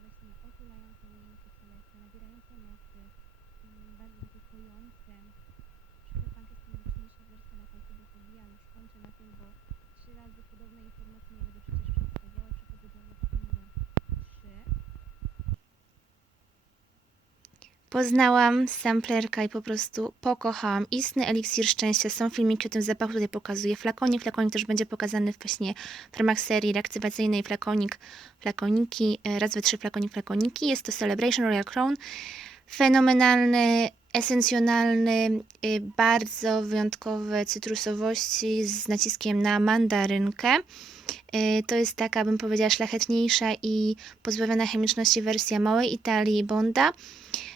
właśnie otulające, lejące cielesne, nabierające mocy, bardzo takie kojące. Przepraszam, jest to mocniejsza wersja na końcu dochodzi, ale już kończę na tym, bo trzy razy podobne informacje nie będę przecież przedstawiała. Przechodzę do zapachu numer 3. Poznałam samplerka i po prostu pokochałam. Istny eliksir szczęścia. Są filmiki o tym zapachu, tutaj pokazuję flakonik. Flakonik też będzie pokazany właśnie w ramach serii reaktywacyjnej flakonik, flakoniki, e, raz, dwa, trzy flakonik, flakoniki. Jest to Celebration Royal Crown. Fenomenalny, esencjonalny, y, bardzo wyjątkowe cytrusowości z naciskiem na mandarynkę. Y, To jest taka, bym powiedziała, szlachetniejsza i pozbawiona chemiczności wersja małej Italii Bonda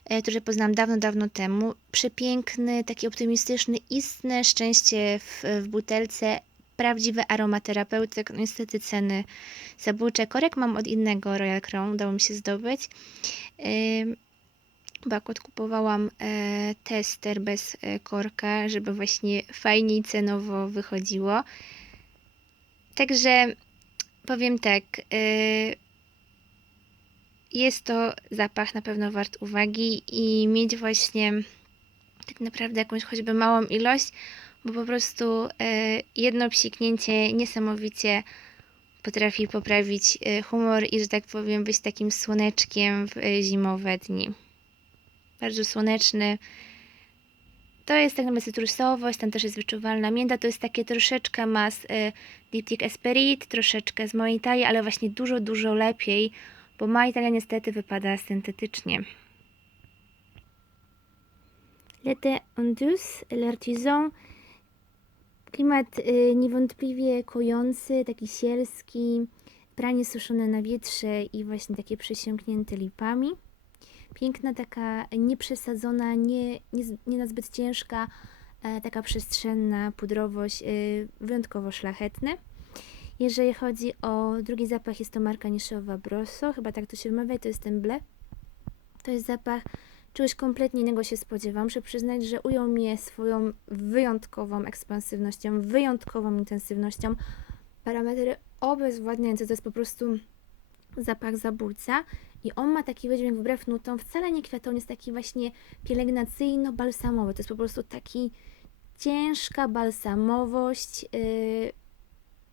e, który poznałam dawno, dawno temu. Przepiękny, taki optymistyczny, istne szczęście w, w butelce. Prawdziwy aromaterapeutyk. No niestety ceny zabójcze. Korek mam od innego Royal Crown, udało mi się zdobyć. Ym, Bo akurat kupowałam e, tester bez e, korka, żeby właśnie fajniej cenowo wychodziło. Także powiem tak, y, jest to zapach na pewno wart uwagi i mieć właśnie tak naprawdę jakąś choćby małą ilość, bo po prostu jedno psiknięcie niesamowicie potrafi poprawić humor i, że tak powiem, być takim słoneczkiem w zimowe dni. Bardzo słoneczny. To jest tak naprawdę cytrusowość, tam też jest wyczuwalna mięta, to jest takie troszeczkę mas y, Diptyk Esperit, troszeczkę z mojej talii, ale właśnie dużo, dużo lepiej, bo moja talia niestety wypada syntetycznie. En douce, l'artisan. Klimat y, niewątpliwie kojący, taki sielski, pranie suszone na wietrze i właśnie takie przesiąknięte lipami. Piękna, taka nieprzesadzona, nie, nie, nie nazbyt ciężka, e, taka przestrzenna pudrowość, y, wyjątkowo szlachetny. Jeżeli chodzi o drugi zapach, jest to marka niszowa Brosso, chyba tak to się wymawia, to jest ten ble. To jest zapach czegoś kompletnie innego się spodziewam. Muszę przyznać, że ujął mnie swoją wyjątkową ekspansywnością, wyjątkową intensywnością. Parametry obezwładniające, to jest po prostu zapach zabójca i on ma taki wydźwięk wbrew nutom, wcale nie kwiatowy, jest taki właśnie pielęgnacyjno-balsamowy. To jest po prostu taki ciężka balsamowość, yy,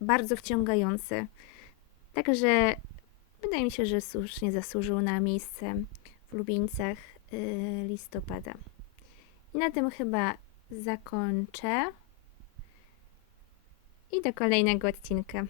bardzo wciągający. Także wydaje mi się, że słusznie zasłużył na miejsce w ulubieńcach yy, listopada. I na tym chyba zakończę. I do kolejnego odcinka.